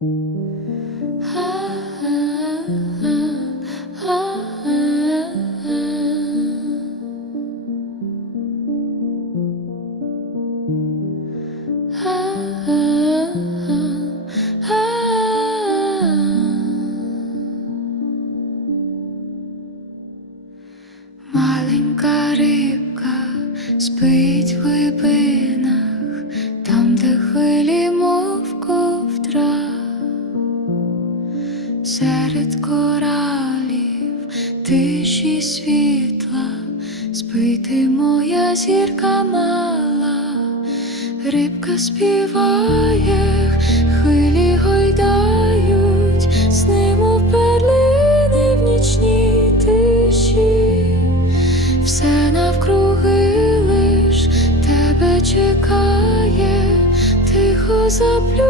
Маленька рибка спить в глибинах, там, де хвилі, мов ковдра. Серед коралів тиші світла спить ти, моя зірка мала. Рибка співає, хвилі гойдають, сни, мов перлини в нічній тиші. Все навкруги лиш тебе чекає, тихо заплю.